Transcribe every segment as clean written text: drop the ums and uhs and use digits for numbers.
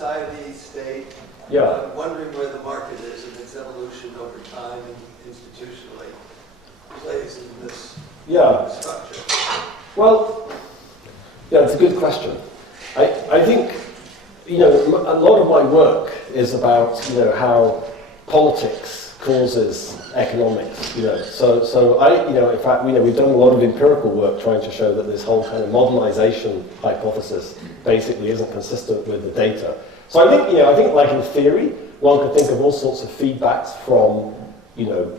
society, state. Yeah. I'm wondering where the market is in its evolution over time and institutionally plays in this structure. Well, yeah, it's a good question. I think, you know, a lot of my work is about, you know, how politics causes economics, you know. So I, you know, in fact, you know, we've done a lot of empirical work trying to show that this whole kind of modernization hypothesis basically isn't consistent with the data. So I think, you know, I think like in theory, one could think of all sorts of feedbacks from, you know,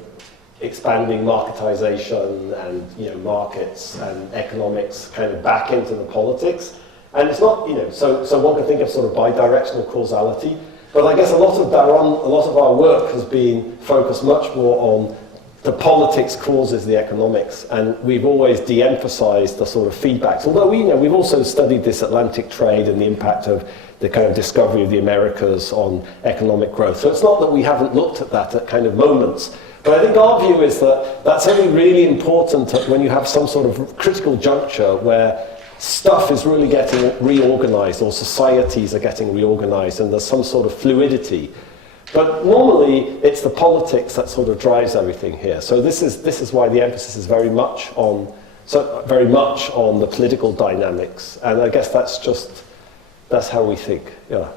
expanding marketization and, you know, markets and economics kind of back into the politics. And it's not, you know, so one can think of sort of bidirectional causality, but I guess a lot of our work has been focused much more on the politics causes the economics, and we've always de-emphasized the sort of feedbacks. Although we, you know, we've also studied this Atlantic trade and the impact of the kind of discovery of the Americas on economic growth. So it's not that we haven't looked at that at kind of moments. But I think our view is that that's only really important when you have some sort of critical juncture where stuff is really getting reorganized, or societies are getting reorganized, and there's some sort of fluidity. But normally, it's the politics that sort of drives everything here. So this is why the emphasis is very much on the political dynamics, and I guess that's how we think. Yeah.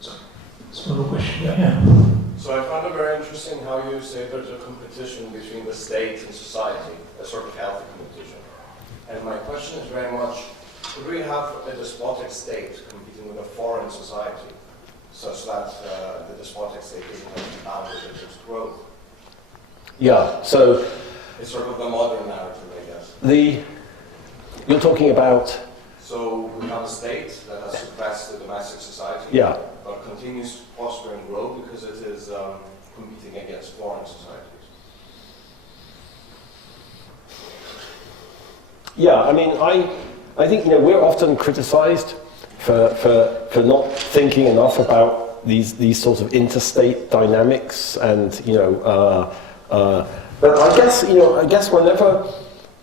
So, question. Yeah. So I found it very interesting how you say there's a competition between the state and society, a sort of healthy competition. And my question is very much, could we have a despotic state competing with a foreign society, such that the despotic state isn't going to be bounded in its growth? Yeah, so... It's sort of the modern narrative, I guess. You're talking about... So we have a state that has suppressed the domestic society, yeah, but continues to prosper and grow because it is competing against foreign societies. Yeah, I mean, I think, you know, we're often criticized for not thinking enough about these sorts of interstate dynamics, and, you know, but I guess whenever,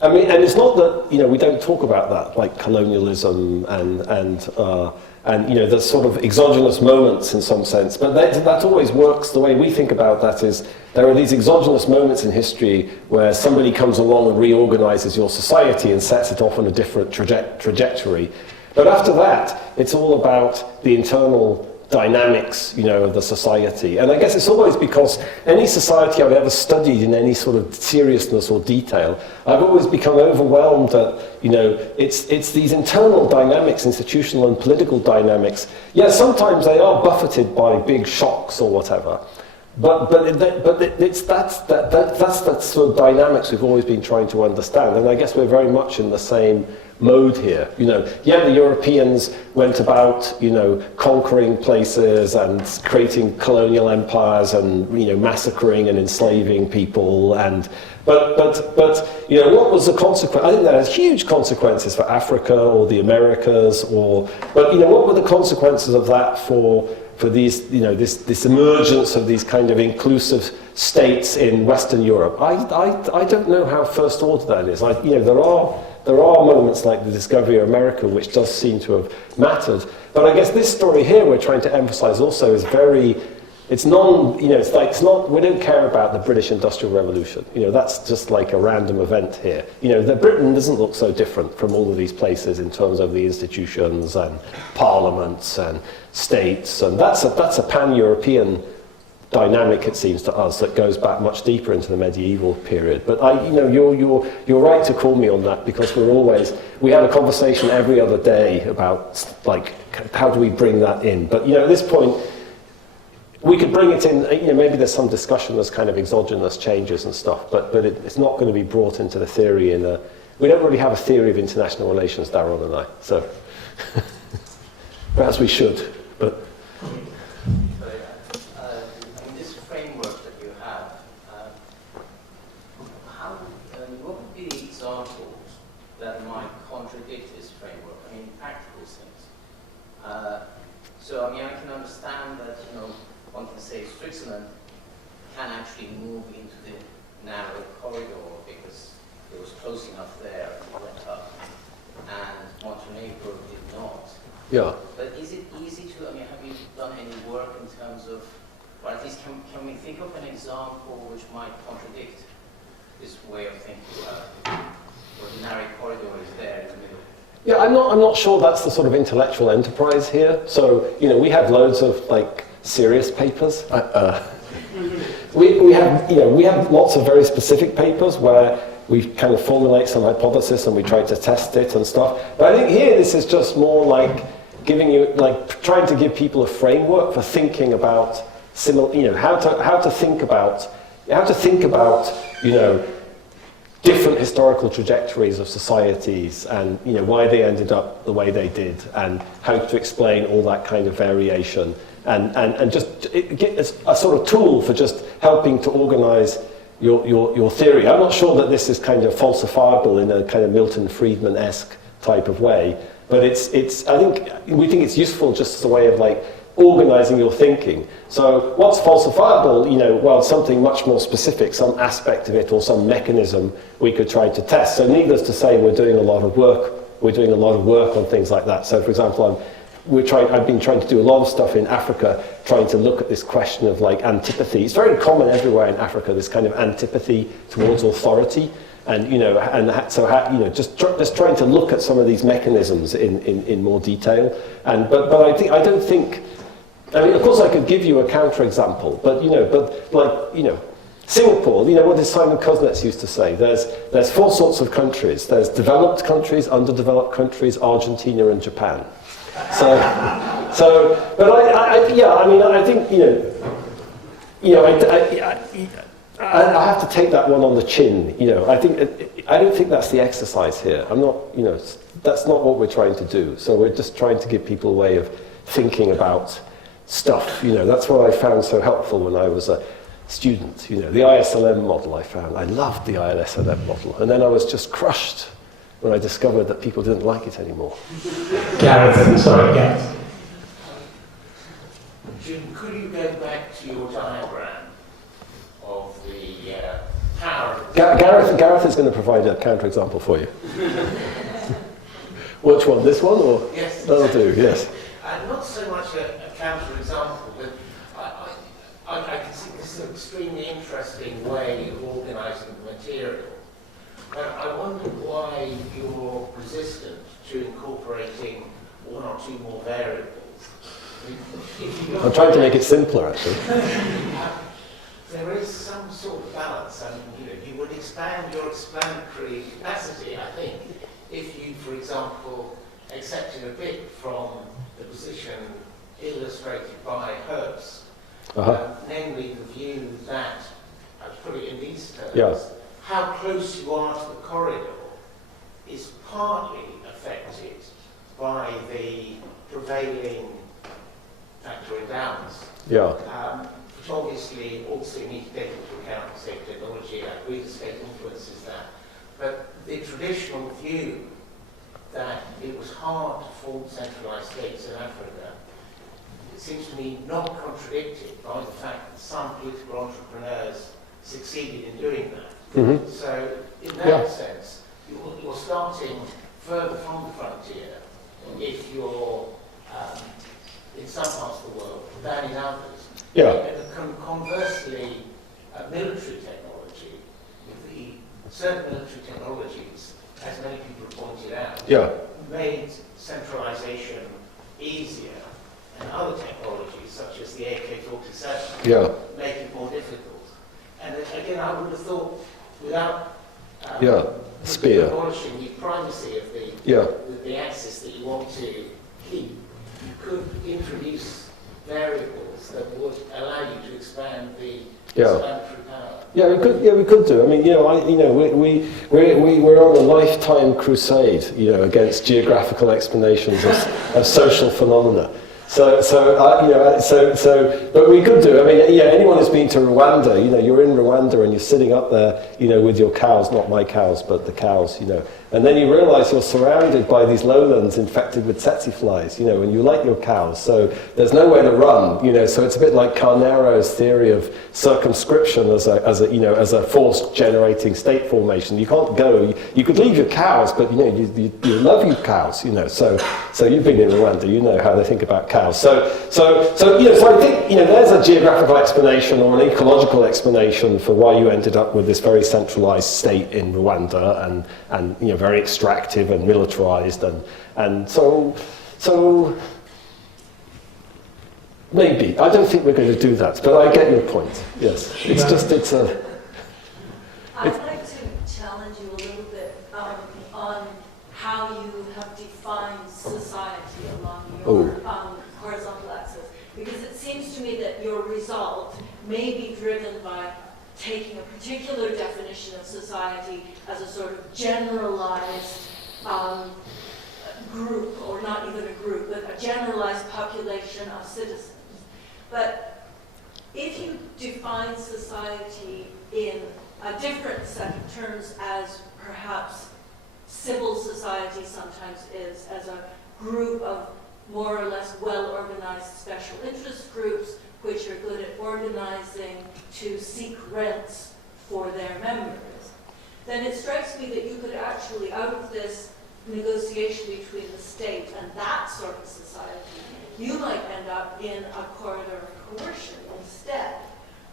I mean, and it's not that, you know, we don't talk about that, like colonialism and you know, there's sort of exogenous moments in some sense, but that always works. The way we think about that is there are these exogenous moments in history where somebody comes along and reorganizes your society and sets it off on a different trajectory. But after that, it's all about the internal dynamics, you know, of the society. And I guess it's always because any society I've ever studied in any sort of seriousness or detail, I've always become overwhelmed that, you know, it's these internal dynamics, institutional and political dynamics. Yeah, sometimes they are buffeted by big shocks or whatever. But it's that's that sort of dynamics we've always been trying to understand, and I guess we're very much in the same mode here. You know, yeah, the Europeans went about, you know, conquering places and creating colonial empires and, you know, massacring and enslaving people, and but you know, what was the consequence? I think that has huge consequences for Africa or the Americas, but you know, what were the consequences of that for these, you know, this emergence of these kind of inclusive states in Western Europe? I don't know how first order that is. You know, there are moments like the discovery of America which does seem to have mattered. But I guess this story here we're trying to emphasize also is it's not, we don't care about the British Industrial Revolution. You know, that's just like a random event here. You know, Britain doesn't look so different from all of these places in terms of the institutions and parliaments and states, and that's a pan-European dynamic, it seems to us, that goes back much deeper into the medieval period. But you know, you're right to call me on that, because we have a conversation every other day about, like, how do we bring that in? But you know, at this point, we could bring it in. You know, maybe there's some discussion as kind of exogenous changes and stuff, but it's not going to be brought into the theory we don't really have a theory of international relations, Darren and I. So perhaps we should, but. What would be the examples that might contradict this framework? I mean, practical sense. So, I mean, I can understand that, you know, one can say Switzerland can actually move into the narrow corridor because it was close enough there and it went up, and Montenegro did not. Yeah. But is it easy to, I mean, have you done any work in terms of, or at least can we think of an example which might contradict this way of thinking about it? Where the narrow corridor is there in the middle? Yeah, I'm not sure that's the sort of intellectual enterprise here. So, we have loads of like serious papers. We have lots of very specific papers where we kind of formulate some hypothesis and we try to test it and stuff. But I think here this is just more like trying to give people a framework for thinking about how to think about different historical trajectories of societies and why they ended up the way they did and how to explain all that kind of variation and just get a sort of tool for just helping to organize your theory. I'm not sure that this is kind of falsifiable in a kind of Milton Friedman-esque type of way, but we think it's useful just as a way of like organizing your thinking. So what's falsifiable, well, something much more specific, some aspect of it or some mechanism we could try to test. So needless to say, we're doing a lot of work on things like that. So for example, I've been trying to do a lot of stuff in Africa, trying to look at this question of like antipathy. It's very common everywhere in Africa, this kind of antipathy towards authority. And just trying to look at some of these mechanisms in more detail. But I don't think. I mean, of course, I could give you a counterexample, but Singapore. What did Simon Kuznets used to say? There's four sorts of countries. There's developed countries, underdeveloped countries, Argentina, and Japan. But I think I have to take that one on the chin. I don't think that's the exercise here. I'm not. That's not what we're trying to do. So we're just trying to give people a way of thinking about stuff. That's what I found so helpful when I was a student. The ISLM model I loved the ISLM model, and then I was just crushed when I discovered that people didn't like it anymore. Gareth. Jim, could you go back to your diagram of the power of... Gareth is going to provide a counterexample for you. Which one? This one? Or? Yes. That'll do, yes. Not so much a counterexample, but I can see this is an extremely interesting way of organising the material. I wonder why you're resistant to incorporating one or two more variables. I'm trying to make it simpler, actually. There is some sort of balance. I mean, you would expand your explanatory capacity, I think, if you, for example, accepted a bit from the position illustrated by Herbst, namely the view that, I'll put it in these terms, how close you are to the corridor is partly affected by the prevailing factor endowments. Which obviously also need to take into account state technology, like real estate influences that. But the traditional view that it was hard to form centralized states in Africa, it seems to me not contradicted by the fact that some political entrepreneurs succeeded in doing that. Mm-hmm. So in that sense, you're starting further from the frontier if you're in some parts of the world than in others. And conversely, military technology, certain military technologies, as many people have pointed out, made centralization easier, and other technologies, such as the AK-47, make it more difficult. And again, I would have thought, without abolishing the primacy of the axis that you want to keep, you could introduce variables that would allow you to expand the explanatory power. We could do. I mean, we're on a lifetime crusade, against geographical explanations of social phenomena. But we could do. I mean, yeah, anyone who's been to Rwanda, you're in Rwanda and you're sitting up there, with your cows, not my cows, but the cows, and then you realise you're surrounded by these lowlands infected with tsetse flies, and you like your cows, so there's nowhere to run, So it's a bit like Carnero's theory of circumscription as a force-generating state formation. You can't go. You could leave your cows, but you love your cows, So you've been in Rwanda, you know how they think about cows. So I think there's a geographical explanation or an ecological explanation for why you ended up with this very centralised state in Rwanda and very extractive and militarised and so maybe I don't think we're going to do that, but I get your point. Yes, it's a. I'd like to challenge you a little bit on how you have defined society along your horizontal axis, because it seems to me that your result may be driven by taking a particular definition of society as a sort of generalized group, or not even a group, but a generalized population of citizens. But if you define society in a different set of terms, as perhaps civil society sometimes is, as a group of more or less well-organized special interest groups which are good at organizing to seek rents for their members, then it strikes me that you could actually, out of this negotiation between the state and that sort of society, you might end up in a corridor of coercion instead,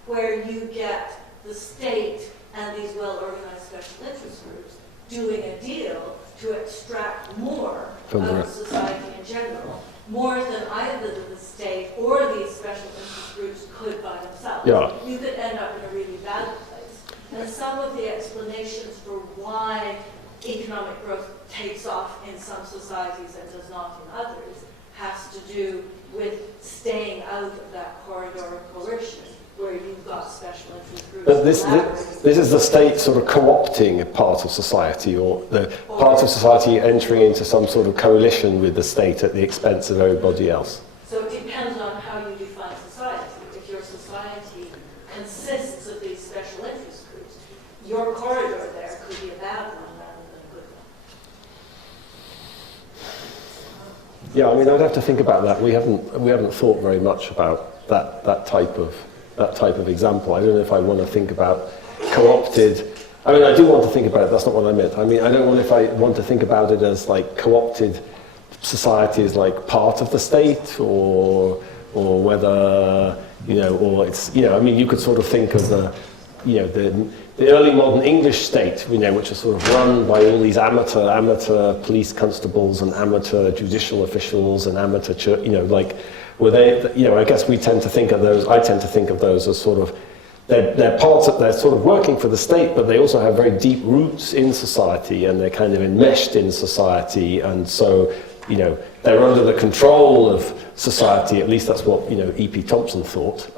where you get the state and these well-organized special interest groups doing a deal to extract more out of society in general, more than either the state or these special interest groups could by themselves. Yeah. You could end up in a really bad place. And some of the explanations for why economic growth takes off in some societies and does not in others has to do with staying out of that corridor of coercion, where you've got special interest groups. But this is the state sort of co-opting a part of society, or the part of society entering into some sort of coalition with the state at the expense of everybody else. So it depends on how you define society. If your society consists of these special interest groups, your corridor there could be a bad one rather than a good one. Yeah, I mean, I'd have to think about that. We haven't thought very much about that type of example. I don't know if I want to think about co-opted. I mean, I do want to think about it. That's not what I meant. I mean, I don't want if I want to think about it as like co-opted society is like part of the state, or whether or it's I mean, you could sort of think of the early modern English state, which is sort of run by all these amateur police constables and amateur judicial officials and amateur church, were they, I guess we tend to think of those, I tend to think of those as sort of, they're sort of working for the state, but they also have very deep roots in society, and they're kind of enmeshed in society, and so, they're under the control of society, at least that's what, E.P. Thompson thought.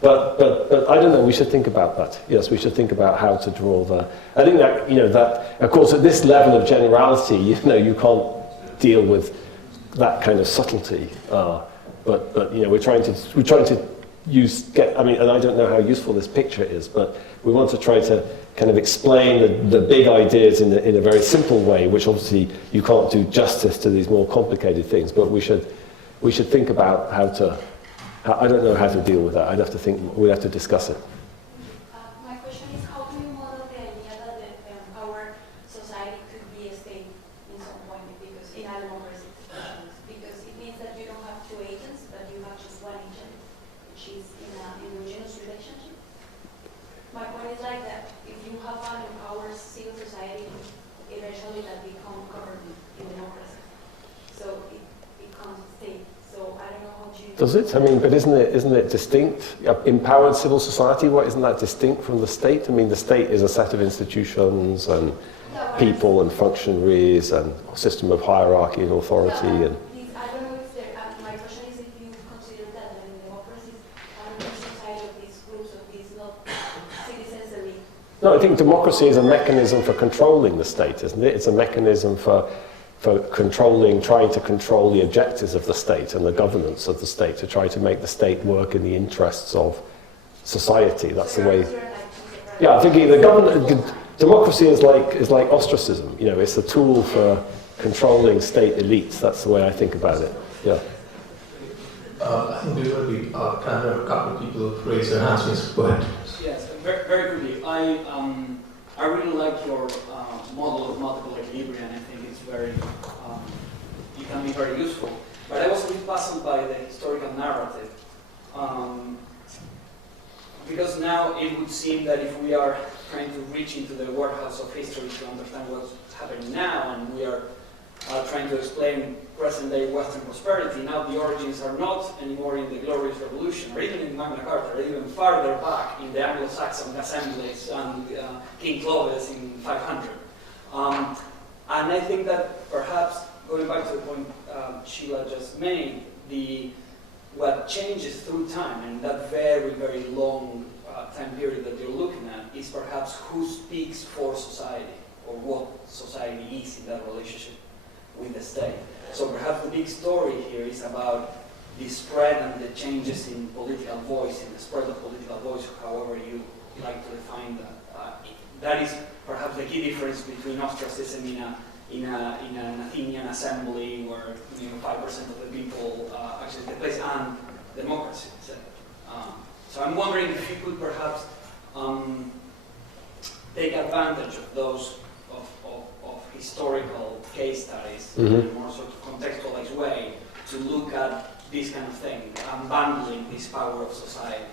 But I don't know, we should think about that. Yes, we should think about how to draw I think that, that, of course, at this level of generality, you can't deal with that kind of subtlety. But we're trying to I mean, and I don't know how useful this picture is, but we want to try to kind of explain the big ideas in a very simple way, which obviously you can't do justice to these more complicated things, but we should think about how to, I don't know how to deal with that. We'd have to discuss it. My question is, how do you model the idea that our society could be a state in some point, because in a democracy situations? Because it means that you don't have two agents, but you have just one agent, which is in a homogeneous relationship. My point is like that if you have an empowered civil society, eventually that becomes government in democracy. So it becomes a state. So I don't know how you... Does it? I mean, but isn't it distinct? Empowered civil society, isn't that distinct from the state? I mean, the state is a set of institutions and people and functionaries and a system of hierarchy and authority. I don't know if my question is if you consider that in democracies, society of these groups of these not citizens elite. No, I think democracy is a mechanism for controlling the state, isn't it? It's a mechanism for for trying to control the objectives of the state and the governance of the state, to try to make the state work in the interests of society. That's the way. Yeah, I'm thinking democracy is like ostracism. You know, it's a tool for controlling state elites. That's the way I think about it. Yeah. I think there will be kind of a couple of people who raise their hands. Yes, go ahead. Yes, very quickly. I really like your model of multiple equilibria, and I think it's very, it can be very useful. But I was a bit puzzled by the historical narrative. Because now it would seem that if we are trying to reach into the warehouse of history to understand what's happening now, and we are trying to explain present-day Western prosperity, now the origins are not anymore in the Glorious Revolution, or even in Magna Carta, or even farther back in the Anglo-Saxon assemblies and King Clovis in 500. And I think that perhaps, going back to the point Sheila just made, what changes through time, and that very, very long time period that you're looking at, is perhaps who speaks for society, or what society is in that relationship with the state. So perhaps the big story here is about the spread and the changes in political voice, in the spread of political voice, however you like to define that. That is perhaps the key difference between ostracism in an Athenian assembly where 5% of the people actually take place, and democracy. So I'm wondering if you could perhaps take advantage of those of historical case studies in a more sort of contextualized way to look at this kind of thing, unbundling this power of society.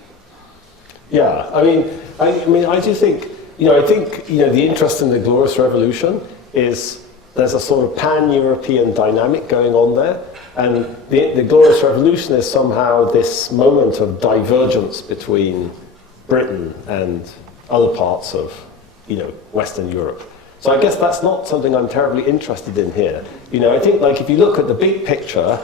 Yeah, I mean, I do think, the interest in the Glorious Revolution is there's a sort of pan-European dynamic going on there, and the Glorious Revolution is somehow this moment of divergence between Britain and other parts of, Western Europe. So I guess that's not something I'm terribly interested in here. I think, if you look at the big picture,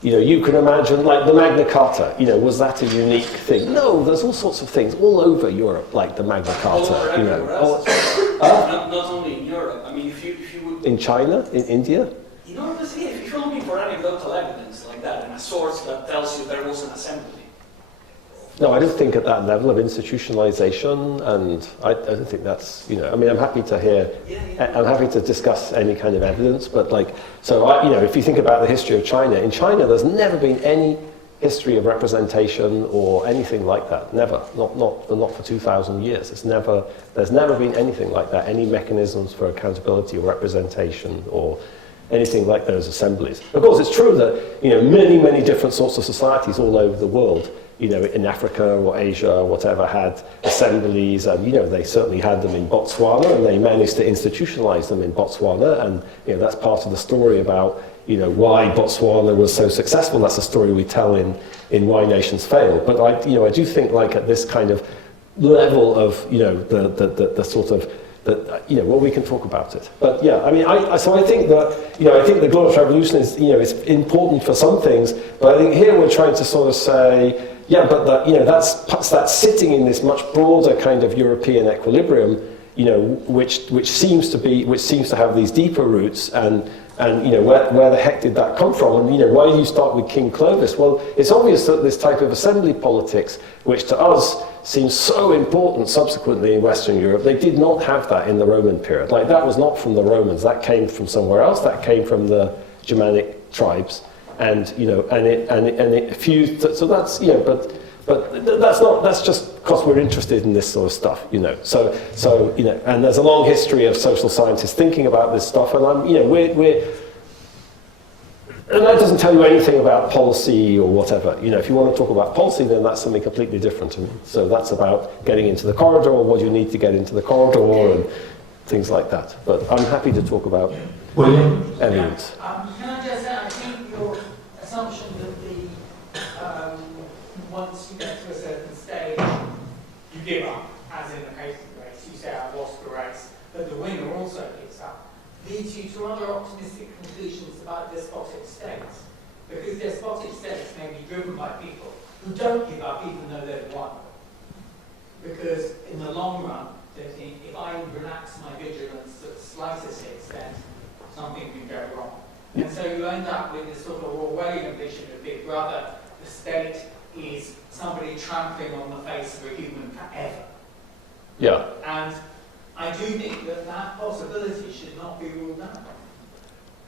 you can imagine, the Magna Carta, was that a unique thing? No, there's all sorts of things all over Europe, like the Magna Carta, Not only in Europe. I mean, if you would... In China? In India? In order to see, if you're looking for anecdotal evidence like that, and a source that tells you there was an assembly. No, I don't think at that level of institutionalization, and I don't think that's, I'm happy to hear, I'm happy to discuss any kind of evidence, but if you think about the history of China, in China there's never been any history of representation or anything like that, never, not for 2,000 years. There's never been anything like that, any mechanisms for accountability or representation or anything like those assemblies. Of course, it's true that, many, many different sorts of societies all over the world, in Africa or Asia or whatever, had assemblies, and, they certainly had them in Botswana, and they managed to institutionalize them in Botswana, and, that's part of the story about, why Botswana was so successful. That's a story we tell in Why Nations Fail. But I do think, at this kind of level of, the sort of, well, we can talk about it. But yeah, I think that, I think the Glorious Revolution is, is important for some things, but I think here we're trying to sort of say, yeah, but that's sitting in this much broader kind of European equilibrium, which seems to have these deeper roots, and where the heck did that come from? And why do you start with King Clovis? Well, it's obvious that this type of assembly politics, which to us seems so important subsequently in Western Europe, they did not have that in the Roman period. That was not from the Romans. That came from somewhere else. That came from the Germanic tribes. And it fused. So that's but that's just because we're interested in this sort of stuff, So and there's a long history of social scientists thinking about this stuff, and and that doesn't tell you anything about policy or whatever. If you want to talk about policy, then that's something completely different to me. So that's about getting into the corridor, or what you need to get into the corridor, and things like that. But I'm happy to talk about evidence. Can I just say, I think your assumption that once you get to a certain stage, you give up, as in the case of the race, you say, I lost the race, but the winner also gives up, leads you to other optimistic conclusions about despotic states. Because despotic states may be driven by people who don't give up even though they've won. Because in the long run, they think, if I relax my vigilance to the slightest extent, something can go wrong. And so you end up with this sort of Orwellian vision of Big Brother. The state is somebody trampling on the face of a human forever. Yeah. And I do think that that possibility should not be ruled out.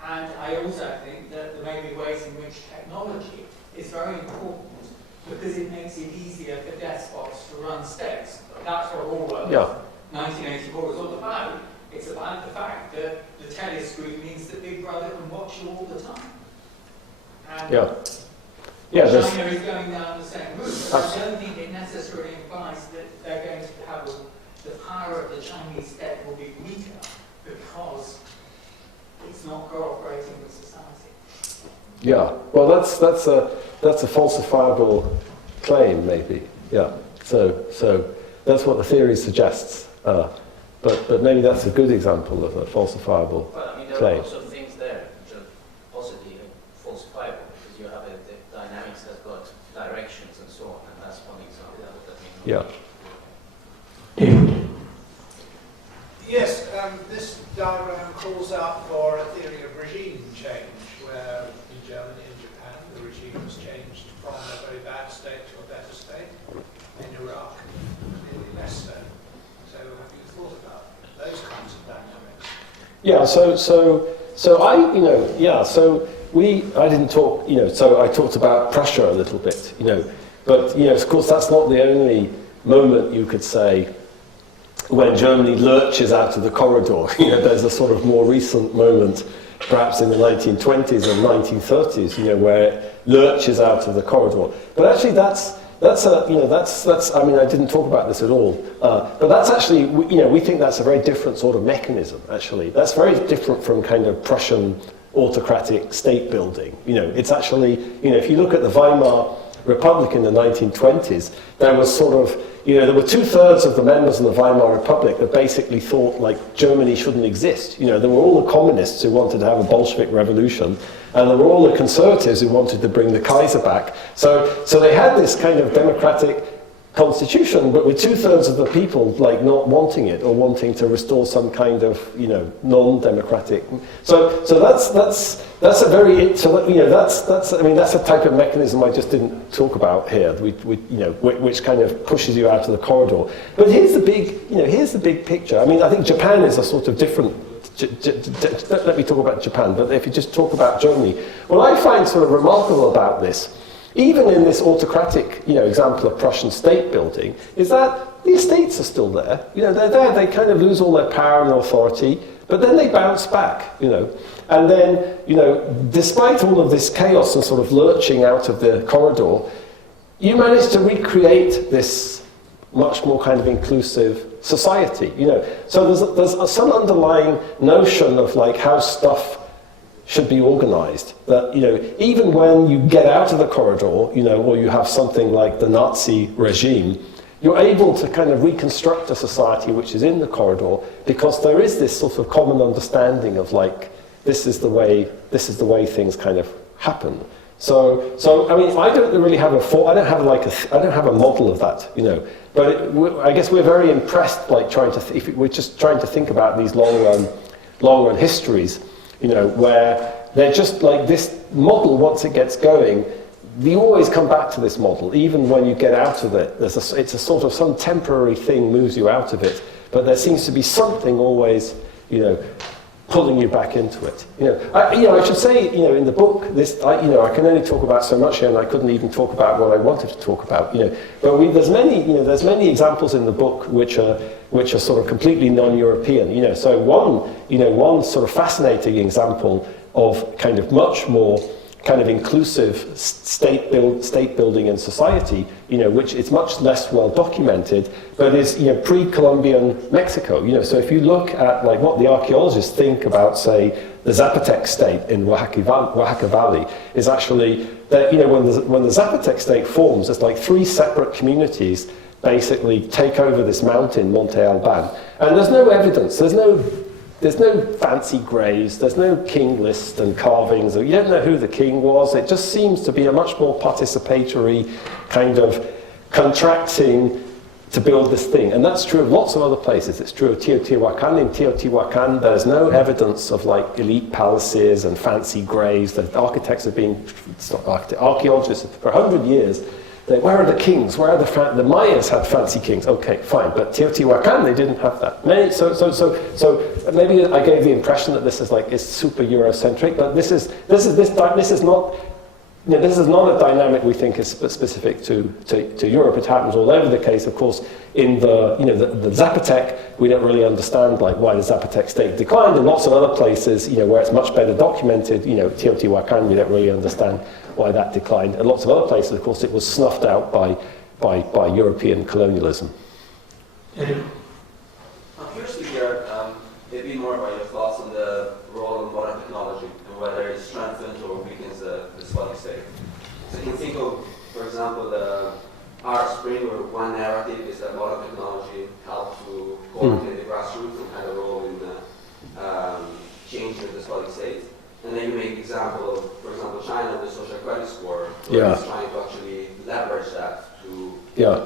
And I also think that there may be ways in which technology is very important because it makes it easier for despots to run states. That's what Orwell 1984 is all about. It's about the fact that the telescreen means that Big Brother can watch you all the time. And China is going down the same route, but I don't think it necessarily implies that they're going to have the power of the Chinese state will be weaker because it's not cooperating with society. Yeah, well, that's a falsifiable claim, maybe. Yeah, so that's what the theory suggests. But maybe that's a good example of a falsifiable Well, I mean, there claim. are also things there which are possibly falsifiable because you have the dynamics that's got directions and so on, and that's one example that may not Yes, this diagram calls out for a theory of regime change, where in Germany and Japan the regime was changed from a very bad state to a better state. In Iraq, clearly less so. So have you thought about those kinds of dynamics? Yeah, I didn't talk, so I talked about Prussia a little bit, but, of course that's not the only moment you could say when Germany lurches out of the corridor. There's a sort of more recent moment, perhaps in the 1920s and 1930s, where it lurches out of the corridor. But actually I mean, I didn't talk about this at all, but that's actually, we think that's a very different sort of mechanism, actually. That's very different from kind of Prussian autocratic state building. It's actually, if you look at the Weimar Republic in the 1920s, there was sort of, there were 2/3 of the members of the Weimar Republic that basically thought like Germany shouldn't exist. There were all the communists who wanted to have a Bolshevik revolution, and there were all the conservatives who wanted to bring the Kaiser back. So they had this kind of democratic constitution, but with 2/3 of the people like not wanting it or wanting to restore some kind of non-democratic. So that's a very that's a type of mechanism I just didn't talk about here. Which kind of pushes you out of the corridor. But here's the big picture. I mean, I think Japan is a sort of different. Don't let me talk about Japan, but if you just talk about Germany, what I find sort of remarkable about this, even in this autocratic, example of Prussian state building, is that the estates are still there. They're there. They kind of lose all their power and authority, but then they bounce back. And then, despite all of this chaos and sort of lurching out of the corridor, you manage to recreate this much more kind of inclusive society. So there's some underlying notion of like how stuff should be organized, that even when you get out of the corridor, or you have something like the Nazi regime, you're able to kind of reconstruct a society which is in the corridor because there is this sort of common understanding of like this is the way things kind of happen. So I mean, I don't really have I don't have a model of that, but I guess we're very impressed, like if we're just trying to think about these long run histories. Where they're just like this model, once it gets going, you always come back to this model, even when you get out of it. It's a sort of some temporary thing moves you out of it, but there seems to be something always, pulling you back into it. I should say, in the book, I can only talk about so much here, and I couldn't even talk about what I wanted to talk about. But there's many examples in the book which are sort of completely non-European. So one sort of fascinating example of kind of much more kind of inclusive state building in society, which is much less well documented, but is pre-Columbian Mexico. So if you look at like what the archaeologists think about, say, the Zapotec state in Oaxaca Valley, is actually that when the Zapotec state forms, there's like 3 separate communities basically take over this mountain, Monte Alban, and there's no evidence. There's no fancy graves, there's no king list and carvings, you don't know who the king was. It just seems to be a much more participatory kind of contracting to build this thing. And that's true of lots of other places. It's true of Teotihuacan. In Teotihuacan, there's no evidence of like elite palaces and fancy graves. The architects have been, archaeologists for 100 years. Where are the kings? Where are the Mayas had fancy kings? Okay, fine. But Teotihuacan, they didn't have that. So maybe I gave the impression that this is like, it's super Eurocentric, but this is not, this is not a dynamic we think is specific to Europe. It happens all over the case. Of course, in the Zapotec, we don't really understand like why the Zapotec state declined. In lots of other places, where it's much better documented, Teotihuacan, we don't really understand why that declined. And lots of other places, of course, it was snuffed out by European colonialism. Eddie? I'm curious to hear a bit more about your thoughts on the role of modern technology and whether it strengthens or weakens the despotic state. So you can think of, for example, the Arab Spring, where one narrative is that modern technology helped to coordinate the grassroots and had a role in changing the despotic state. And then you make example of, for example, China, the social credit score, where it's trying to actually leverage that to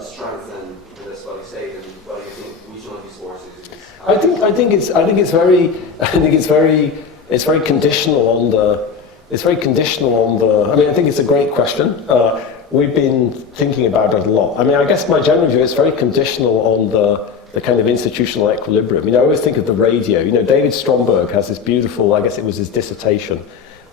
strengthen the despotic state. And what do you think? Which one of these forces is? It's very conditional on the. It's very conditional on the. I mean, I think it's a great question. We've been thinking about it a lot. I mean, I guess my general view is very conditional on the kind of institutional equilibrium. I always think of the radio. David Stromberg has this beautiful, I guess it was his dissertation,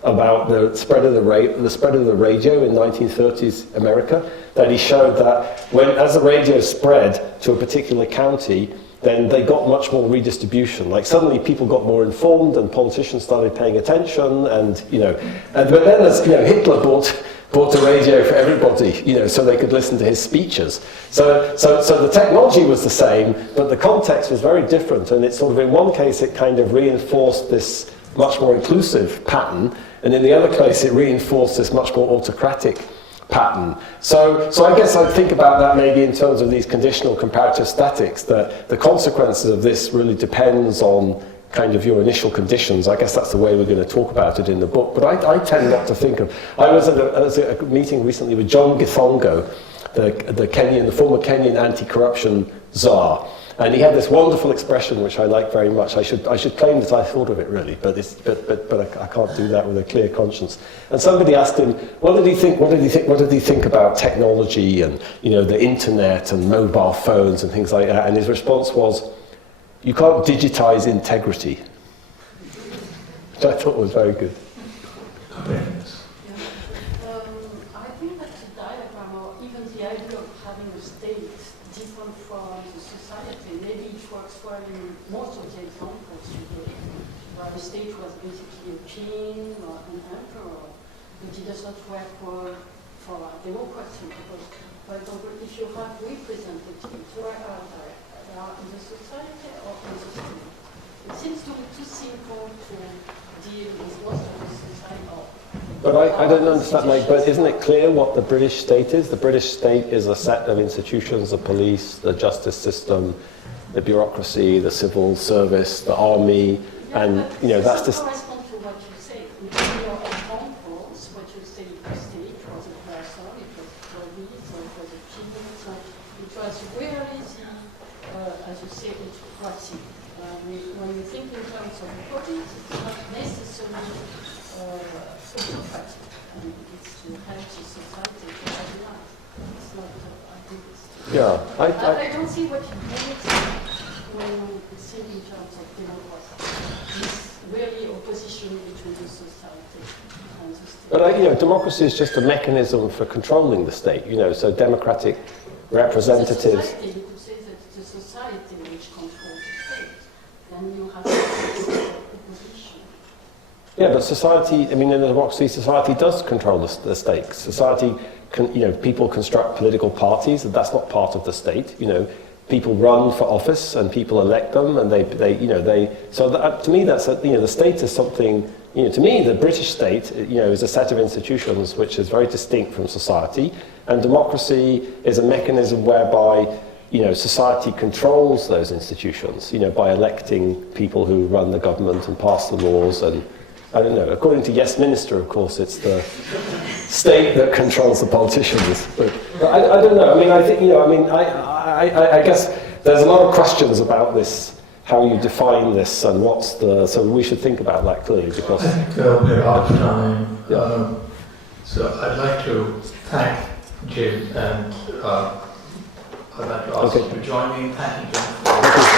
about the spread of the radio in 1930s America, that he showed that as the radio spread to a particular county, then they got much more redistribution. Like suddenly people got more informed and politicians started paying attention but then as Hitler bought a radio for everybody, so they could listen to his speeches. So the technology was the same, but the context was very different. And it's sort of, in one case, it kind of reinforced this much more inclusive pattern, and in the other case, it reinforced this much more autocratic pattern. So I guess I'd think about that maybe in terms of these conditional comparative statics, that the consequences of this really depends on kind of your initial conditions. I guess that's the way we're going to talk about it in the book. But I tend not to think of. I was at a meeting recently with John Githongo, the former Kenyan anti-corruption czar, and he had this wonderful expression which I like very much. I should claim that I thought of it really, but I can't do that with a clear conscience. And somebody asked him, what did he think about technology and the internet and mobile phones and things like that? And his response was, you can't digitize integrity, which I thought was very good. I think that the diagram, or even the idea of having a state different from the society, maybe it works well in most of the examples you gave, where the state was basically a king or an emperor, but it does not work well for a democracy, because, for example, if you have representatives who are in the society or in the state, it seems to be too simple to deal with most of the society. But I don't understand, but isn't it clear what the British state is? The British state is a set of institutions, the police, the justice system, the bureaucracy, the civil service, the army, and that's just... correspond to what you say. In your examples, what you say, the state was a person, it was police, or it was a king, so it was really as you say, autocracy. When you think in terms of police, it's not necessarily autocratic. It's to help the society to have life. It's not, I think it's... I don't see what you mean when you think in terms of democracy. It's really opposition between the society and the state. But democracy is just a mechanism for controlling the state, so democratic representatives... The society which controls the state, then you have opposition. Yeah, but society, in a democracy, society does control the state. Society, people construct political parties, and that's not part of the state. People run for office, and people elect them, and they. So to me, that's the state is something. To me, the British state, is a set of institutions which is very distinct from society, and democracy is a mechanism whereby society controls those institutions, by electing people who run the government and pass the laws. And I don't know, according to Yes Minister, of course, it's the state that controls the politicians. But I don't know. I think, I guess there's a lot of questions about this, how you define this, and what's the. So we should think about that clearly, because. I think we're out of time. So I'd like to thank Jim, and I'd like to ask you to join me in thanking Jim for.